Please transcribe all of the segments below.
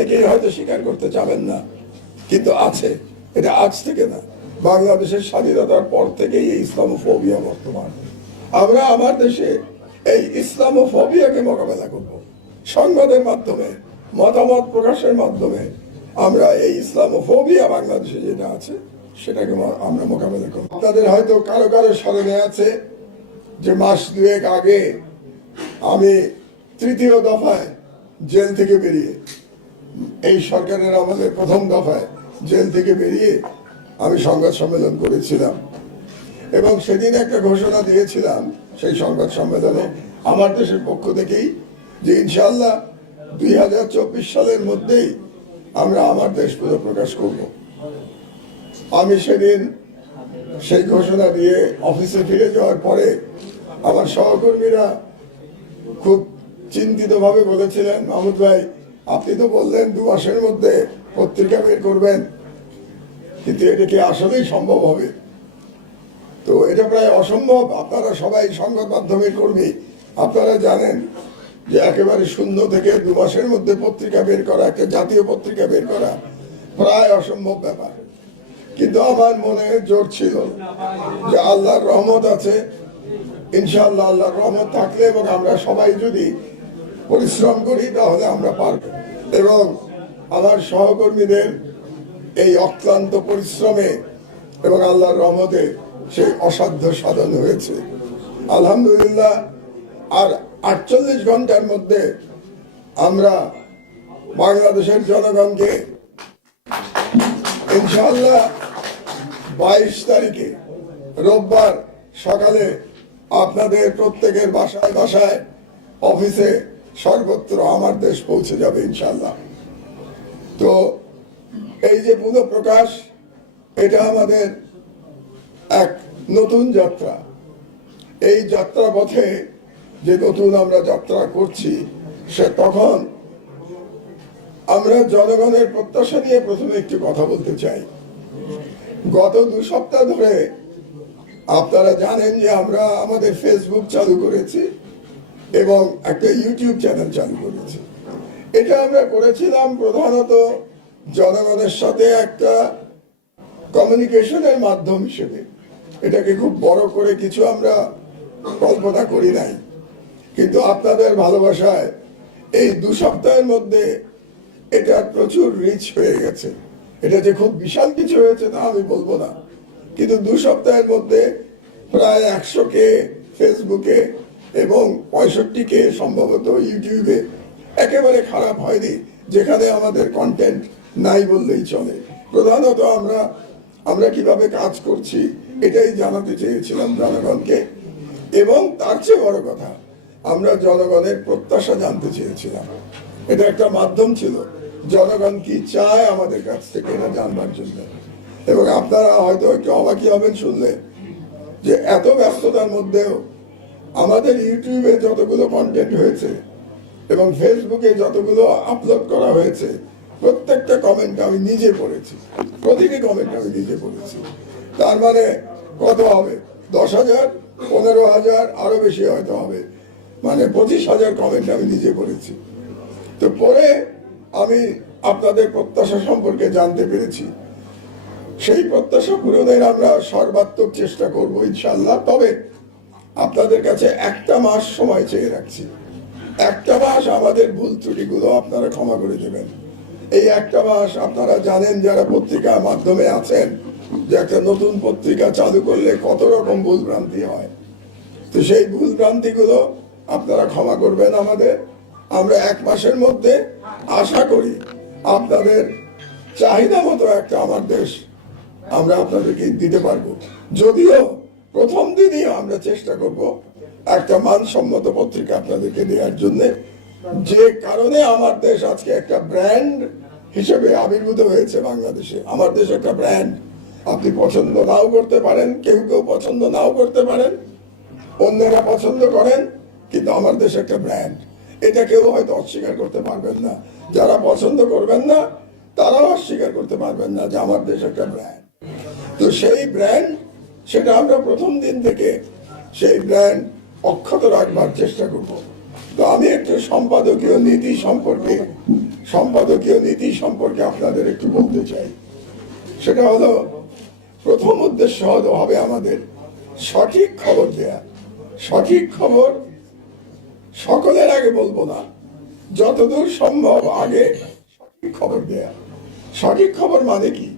অনেকেই হয়তো স্বীকার করতে চাবেন না, কিন্তু আছে। এটা আজ থেকে না, বাংলাদেশের স্বাধীনতার পর থেকেই এই ইসলামোফোবিয়া বর্তমান। আমরা আমার দেশে এই ইসলামোফোবিয়াকে মোকাবেলা করব। সংবাদের মাধ্যমে, মতামত প্রকাশের মাধ্যমে আমরা এই ইসলামোফোবিয়া বাংলাদেশে যেটা আছে, সেটাকে আমরা মোকাবেলা করব। আপনাদের হয়তো কারও কারও স্মরণে আছে যে মাস দুয়েক আগে আমি তৃতীয় দফায় জেল থেকে বেরিয়ে এই সরকারের আমাদের প্রথম দফায় জেল থেকে বেরিয়ে আমি সংবাদ সম্মেলন করেছিলাম। এবং সেদিন একটা ঘোষণা দিয়েছিলাম সেই সংবাদ সম্মেলনে আমার দেশের পক্ষ থেকেই যে ইনশাল্লাহ দুই হাজার চব্বিশ সালের মধ্যেই আমরা আমার দেশ পুরো প্রকাশ করব। আমি সেদিন সেই ঘোষণা দিয়ে অফিসে ফিরে যাওয়ার পরে আমার সহকর্মীরা খুব চিন্তিত ভাবে বলেছিলেন, মাহমুদ ভাই আপনি তো বললেন দু মাসের মধ্যে পত্রিকা বের করবেন, কিন্তু এটা কি আসলেই সম্ভব হবে? তো এটা প্রায় অসম্ভব। আপনারা সবাই সংবাদ মাধ্যমের কর্মী। আপনারা জানেন যে একেবারে শূন্য থেকে দু মাসের মধ্যে পত্রিকা বের করা, একটা জাতীয় পত্রিকা বের করা প্রায় অসম্ভব ব্যাপার। কিন্তু আমার মনে জোর ছিল যে আল্লাহর রহমত আছে। ইনশাআল্লাহ আল্লাহর রহমত থাকলে এবং আমরা সবাই যদি পরিশ্রম করি, তাহলে আমরা পারব। এবং আমার সহকর্মীদের এই অক্লান্ত পরিশ্রমে এবং আল্লাহর রহমতে সেই অসাধ্য সাধন হয়েছে। আলহামদুলিল্লাহ, আর আটচল্লিশ ঘণ্টার মধ্যে আমরা বাংলাদেশের জনগণকে ইনশাল্লাহ বাইশ তারিখে রোববার সকালে আপনাদের প্রত্যেকের বাসায় বাসায় অফিসে সর্বত্র আমার দেশ পৌঁছে যাবে ইনশাল্লাহ তো এই যে পুনঃপ্রকাশ এটা আমাদের এক নতুন যাত্রা। এই যাত্রা পথে যে নতুন আমরা যাত্রা করছি, সে তখন আমরা জনগণের প্রত্যাশা নিয়ে প্রথমে একটি কথা বলতে চাই। গত দু সপ্তাহ ধরে আপনারা জানেন যে আমরা আমাদের ফেসবুক চালু করেছি। এবং একটা ইউটিউব চ্যানেল চালু করেছি। এটা আমরা করেছিলাম প্রধানত জনগণের সাথে একটা কমিউনিকেশনের মাধ্যম হিসেবে। এটাকে খুব বড় করে কিছু আমরা কল্পনা করি নাই। কিন্তু আপনাদের ভালোবাসায় এই দু সপ্তাহের মধ্যে এটা প্রচুর রিচ হয়ে গেছে। এটা যে খুব বিশাল কিছু হয়েছে তা আমি বলব না। কিন্তু দু সপ্তাহের মধ্যে প্রায় একশো কে ফেসবুকে এবং পঁয়ষট্টিকে সম্ভবত ইউটিউবে একেবারে খারাপ হয়নি, যেখানে আমাদের কন্টেন্ট নাই বললেই চলে। প্রধানত আমরা আমরা কীভাবে কাজ করছি এটাই জানাতে চেয়েছিলাম জনগণকে। এবং তার চেয়ে বড় কথা, আমরা জনগণের প্রত্যাশা জানতে চেয়েছিলাম। এটা একটা মাধ্যম ছিল, জনগণ কি চায় আমাদের কাছ থেকে এটা জানবার জন্য। এবং আপনারা হয়তো একটু অবাকি হবেন শুনলে, যে এত ব্যস্ততার মধ্যেও আমাদের ইউটিউবে যতগুলো কন্টেন্ট হয়েছে এবং ফেসবুকে যতগুলো আপলোড করা হয়েছে, প্রত্যেকটা কমেন্ট আমি নিজে পড়েছি। প্রতিটি কমেন্ট আমি নিজে পড়েছি। তার মানে কত হবে? দশ হাজার, পনেরো হাজার, আরও বেশি হয়তো হবে। মানে পঁচিশ হাজার কমেন্ট আমি নিজে পড়েছি। তো পরে আমি আপনাদের প্রত্যাশা সম্পর্কে জানতে পেরেছি। সেই প্রত্যাশা পূরণের আমরা সর্বাত্মক চেষ্টা করব ইনশাল্লাহ তবে আপনাদের কাছে একটা মাস সময় চেয়ে রাখছি। একটা মাস আমাদের ভুল ত্রুটিগুলো আপনারা ক্ষমা করে দেবেন। এই একটা মাস আপনারা জানেন যারা পত্রিকার মাধ্যমে আছেন যে একটা নতুন পত্রিকা চালু করলে কত রকম ভুল ভ্রান্তি হয়। তো সেই ভুল ভ্রান্তিগুলো আপনারা ক্ষমা করবেন আমাদের। আমরা এক মাসের মধ্যে আশা করি আপনাদের চাহিদা মতো একটা আমার দেশ আমরা আপনাদেরকে দিতে পারব। যদিও প্রথম দিনই আমরা চেষ্টা করব একটা মানসম্মত পত্রিকা আপনাদেরকে দেওয়ার জন্য। যে কারণে আমার দেশ আজকে একটা ব্র্যান্ড হিসেবে আবির্ভূত হয়েছে বাংলাদেশে। আমার দেশ একটা ব্র্যান্ড। আপনি পছন্দ নাও করতে পারেন, কেউ কেউ পছন্দ নাও করতে পারেন, অন্যরা পছন্দ করেন, কিন্তু আমার দেশ একটা ব্র্যান্ড। এটা কেউ হয়তো অস্বীকার করতে পারবেন না। যারা পছন্দ করবেন না, তারাও অস্বীকার করতে পারবেন না যে আমার দেশ একটা ব্র্যান্ড। তো সেই ব্র্যান্ড সেটা আমরা প্রথম দিন থেকে সেই ব্র্যান্ড অক্ষত রাখবার চেষ্টা করব। তো আমি একটু সম্পাদকীয় নীতি সম্পর্কে, সম্পাদকীয় নীতি সম্পর্কে আপনাদের একটু বলতে চাই। সেটা হলো, প্রথম উদ্দেশ্য হবে আমাদের সঠিক খবর দেয়া। সঠিক খবর সকলের আগে বলব না, যতদূর সম্ভব আগে সঠিক খবর দেয়া। সঠিক খবর মানে কি?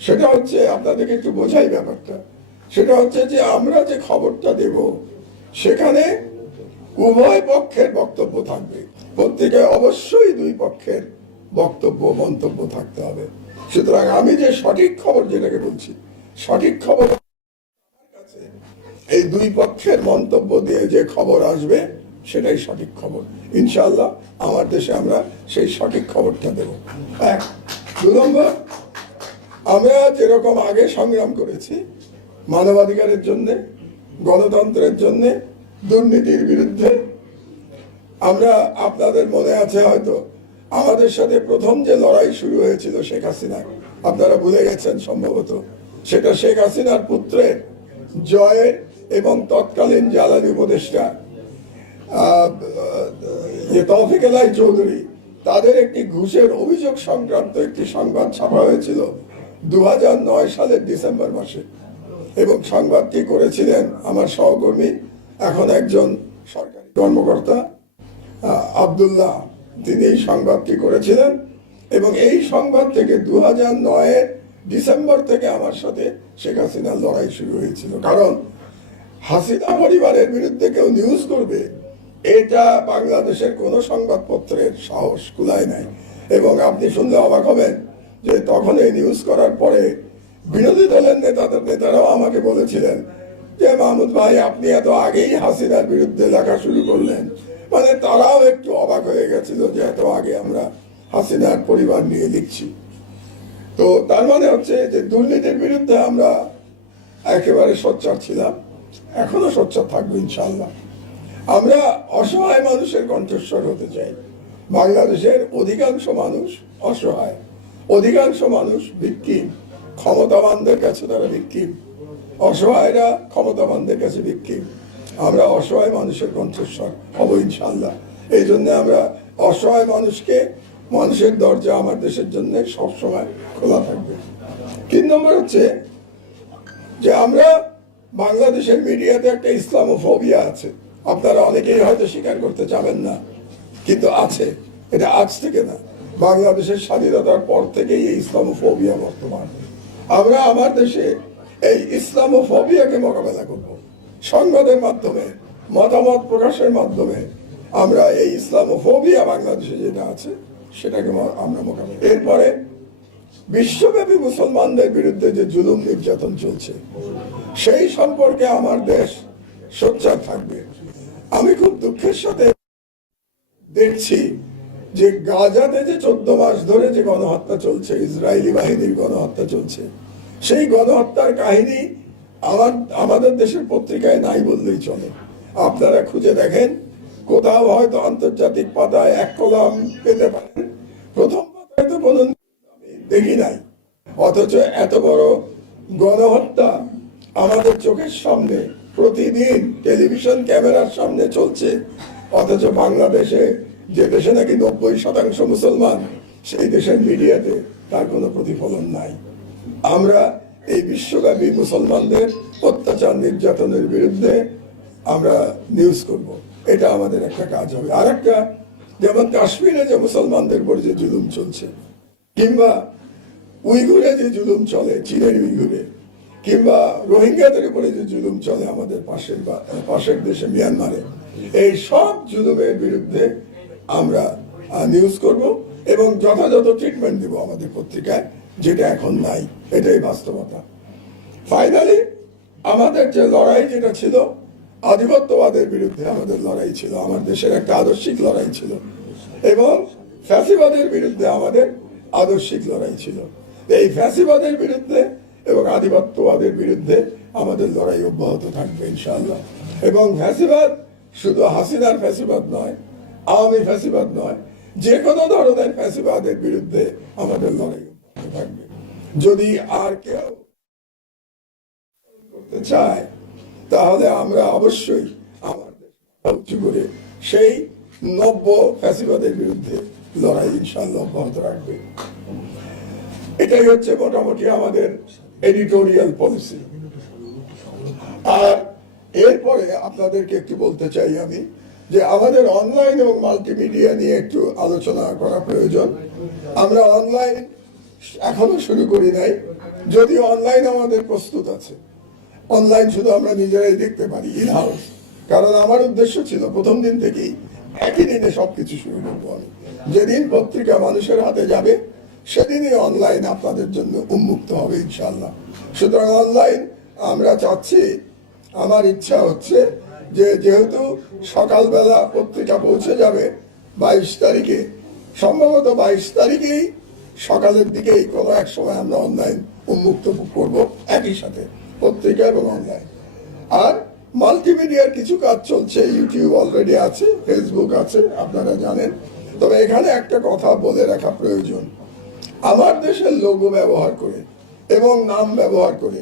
সেটা হচ্ছে আপনাদেরকে একটু বোঝাই ব্যাপারটা। সেটা হচ্ছে যে আমরা যে খবরটা দেব, সেখানে উভয় পক্ষের বক্তব্য থাকবে। পত্রিকায় অবশ্যই দুই পক্ষের বক্তব্য, মন্তব্য থাকতে হবে। সুতরাং আমি যে সঠিক খবর যেটাকে বলছি, সঠিক খবর এই দুই পক্ষের মন্তব্য দিয়ে যে খবর আসবে, সেটাই সঠিক খবর। ইনশাল্লাহ আমার দেশে আমরা সেই সঠিক খবরটা দেব। এক, দু নম্বর, আমরা যেরকম আগে সংগ্রাম করেছি মানবাধিকারের জন্য, গণতন্ত্রের জন্য, দুর্নীতির বিরুদ্ধে। আমরা আপনাদের মনে আছে হয়তো আমাদের সাথে প্রথম যে লড়াই শুরু হয়েছিল শেখ হাসিনা। আপনারা ভুলে গেছেন সম্ভবত। সেটা শেখ হাসিনার পুত্রের জয়ের এবং তৎকালীন জ্বালানি উপদেষ্টা ইয়ে তৌফিক এলাই চৌধুরী। তাদের একটি ঘুষের অভিযোগ সংক্রান্ত একটি সংবাদ ছাপা হয়েছিল দু হাজার নয় সালের ডিসেম্বর মাসে। এবং সংবাদটি করেছিলেন? আমার সহকর্মী এখন একজন সরকারি কর্মকর্তা আবদুল্লাহ। তিনি এই সংবাদটি করেছিলেন? এবং এই সংবাদ থেকে দু হাজার নয়ের ডিসেম্বর থেকে আমার সাথে শেখ হাসিনার লড়াই শুরু হয়েছিল। কারণ হাসিনা পরিবারের বিরুদ্ধে কেউ নিউজ করবে, এটা বাংলাদেশের কোন সংবাদপত্রের সাহস কুলায় নাই। এবং আপনি শুনলে অবাক হবেন যে তখন এই নিউজ করার পরে বিরোধী দলের নেতাদের নেতারাও আমাকে বলেছিলেন যে, মাহমুদ ভাই, আপনি এত আগেই হাসিনার বিরুদ্ধে লেখা শুরু করলেন। মানে তারাও একটু অবাক হয়ে গেছিল যে, এত আগে আমরা হাসিনার পরিবার নিয়ে লিখছি। তো তার মানে হচ্ছে যে, দুর্নীতির বিরুদ্ধে আমরা একেবারে সোচ্চার ছিলাম। এখনও সোচ্চার থাকব ইনশাল্লাহ আমরা অসহায় মানুষের কণ্ঠস্বর হতে চাই। বাংলাদেশের অধিকাংশ মানুষ অসহায়। অধিকাংশ মানুষ ভিক্কিম ক্ষমতাবানদের কাছে তারা ভিক্কিম অসহায়রা ক্ষমতাবানদের কাছে ভিক্কিম আমরা অসহায় মানুষের কণ্ঠস্বর হব ইনশাল্লাহ এই জন্য আমরা অসহায় মানুষকে, মানুষের দরজা আমার দেশের জন্য সবসময় খোলা থাকবে। তিন নম্বর হচ্ছে যে আমরা বাংলাদেশের মিডিয়াতে একটা ইসলামোফোবিয়া আছে। আপনারা অনেকেই হয়তো স্বীকার করতে চাবেন না, কিন্তু আছে। এটা আজ থেকে না। বাংলাদেশের স্বাধীনতার পর থেকেই এই ইসলামোফোবিয়া বর্তমান। আমরা আমার দেশে এই ইসলাম ইসলামোফোবিয়াকে মোকাবেলা করব। সংবাদের মাধ্যমে, মতামত প্রকাশের মাধ্যমে আমরা এই ইসলাম ইসলামোফোবিয়া বাংলাদেশে যেটা আছে, সেটাকে আমরা মোকাবেলা এরপরে বিশ্বব্যাপী মুসলমানদের বিরুদ্ধে যে জুলুম নির্যাতন চলছে, সেই সম্পর্কে আমার দেশ সোচ্চার থাকবে। আমি খুব দুঃখের সাথে দেখছি যে গাজাতে যে চোদ্দ মাস ধরে যে গণহত্যা চলছে, ইসরায়েলি বাহিনীর গণহত্যা চলছে, সেই গণহত্যার কাহিনী আমার, আমাদের দেশের পত্রিকায় নাই বললেই চলে। আপনারা খুঁজে দেখেন, কোথাও হয়তো আন্তর্জাতিক পাতায় এক কলাম পেতে পারেন। প্রথম পাতায় তো আমি দেখি নাই। অথচ এত বড় গণহত্যা আমাদের চোখের সামনে প্রতিদিন টেলিভিশন ক্যামেরার সামনে চলছে, অথচ বাংলাদেশে যে দেশে নাকি নব্বই শতাংশ মুসলমান, সেই দেশের মিডিয়াতে তার কোনো প্রতিফলন নাই। আমরা এই বিশ্বব্যাপী মুসলমানদের অত্যাচার নির্যাতনের বিরুদ্ধে আমরা নিউজ করব। এটা আমাদের একটা কাজ হবে। আর একটা যেমন কাশ্মীরে যে মুসলমানদের উপর যে জুলুম চলছে, কিংবা উইগুরে যে জুলুম চলে, চীনের উইগুরে কিংবা রোহিঙ্গাদের উপরে যে জুলুম চলে আমাদের পাশের পাশের দেশে মিয়ানমারে, এই সব জুলুমের বিরুদ্ধে আমরা নিউজ করব এবং যথাযথ ট্রিটমেন্ট দিব আমাদের পত্রিকায়, যেটা এখন নাই। এটাই বাস্তবতা। ফাইনালি আমাদের যে লড়াই যেটা ছিল, আধিপত্যবাদের বিরুদ্ধে আমাদের লড়াই ছিল, আমার দেশের একটা আদর্শিক লড়াই ছিল এবং ফ্যাসিবাদের বিরুদ্ধে আমাদের আদর্শিক লড়াই ছিল। এই ফ্যাসিবাদের বিরুদ্ধে এবং আধিপত্যবাদের বিরুদ্ধে আমাদের লড়াই অব্যাহত থাকবে, ইনশাআল্লাহ। এবং ফ্যাসিবাদ শুধু হাসিনার ফ্যাসিবাদ নয় আওয়ামী ফ্যাসিবাদ নয়। যে কোনো ধরনের ফ্যাসিবাদের বিরুদ্ধে আমাদের লড়াই থাকবে। যদি আর কেউ করতে চায়, তাহলে আমরা অবশ্যই আমার উঁচু করে সেই নব্য ফ্যাসিবাদের বিরুদ্ধে লড়াই ইনশাল্লাহ অব্যাহত রাখবে। এটাই হচ্ছে মোটামুটি আমাদের এডিটোরিয়াল পলিসি আর এরপরে আপনাদেরকে একটু বলতে চাই আমি যে আমাদের অনলাইন এবং মাল্টিমিডিয়া নিয়ে একটু আলোচনা করা প্রয়োজন। আমরা অনলাইন এখনও শুরু করি নাই যদি অনলাইন আমাদের প্রস্তুত আছে। অনলাইন শুধু আমরা নিজেরাই দেখতে পারি ইন হাউস কারণ আমার উদ্দেশ্য ছিল প্রথম দিন থেকেই একই দিনে সবকিছু শুরু করব আমি। যেদিন পত্রিকা মানুষের হাতে যাবে, সেদিনই অনলাইন আপনাদের জন্য উন্মুক্ত হবে ইনশাল্লাহ সুতরাং অনলাইন আমরা চাচ্ছি, আমার ইচ্ছা হচ্ছে যে যেহেতু সকালবেলা পত্রিকা পৌঁছে যাবে বাইশ তারিখে, সম্ভবত বাইশ তারিখেই সকালের দিকেই কোনো এক সময় আমরা অনলাইন উন্মুক্ত করব একই সাথে, পত্রিকা এবং অনলাইন আর মাল্টিমিডিয়ার কিছু কাজ চলছে, ইউটিউব অলরেডি আছে ফেসবুক আছে, আপনারা জানেন। তবে এখানে একটা কথা বলে রাখা প্রয়োজন। আমার দেশের লোগো ব্যবহার করে এবং নাম ব্যবহার করে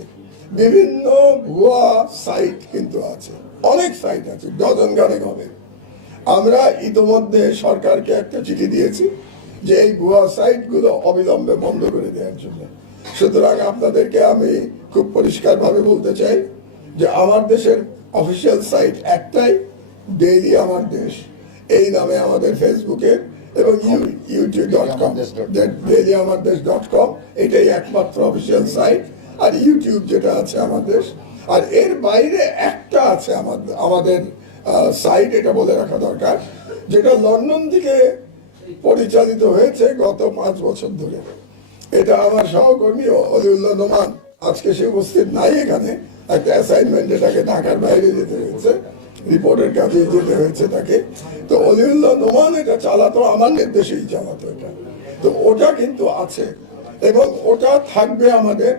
বিভিন্ন ভুয়া সাইট কিন্তু আছে। অনেক সাইট আছে ডজন গানেক হবে। আমরা ইতোমধ্যে সরকারকে একটা চিঠি দিয়েছি যে এই ভুয়া সাইটগুলো অবিলম্বে বন্ধ করে দেওয়ার জন্য। সুতরাং আপনাদেরকে আমি খুব পরিষ্কারভাবে বলতে চাই যে আমার দেশের অফিসিয়াল সাইট একটাই ডেইলি আমার দেশ এই নামে আমাদের ফেসবুকে এবং ইউটিউব ডট কম ডেইলি আমার দেশ ডট কম এটাই একমাত্র অফিসিয়াল সাইট আর ইউটিউব যেটা আছে আমার দেশ আর এর বাইরে একটা আছে আমাদের আমাদের সাইট এটা বলে রাখা দরকার, যেটা লন্ডন থেকে পরিচালিত হয়েছে গত পাঁচ বছর ধরে। এটা আমার সহকর্মী অলিউল্লাহ নোমান, আজকে সে উপস্থিত নাই এখানে, একটা অ্যাসাইনমেন্ট এটাকে ঢাকার বাইরে যেতে হয়েছে রিপোর্টের কাজে যেতে হয়েছে তাকে। তো অলিউল্লাহ নোমান এটা চালাতো, আমার নির্দেশেই চালাতো এটা। তো ওটা কিন্তু আছে, এবং ওটা থাকবে আমাদের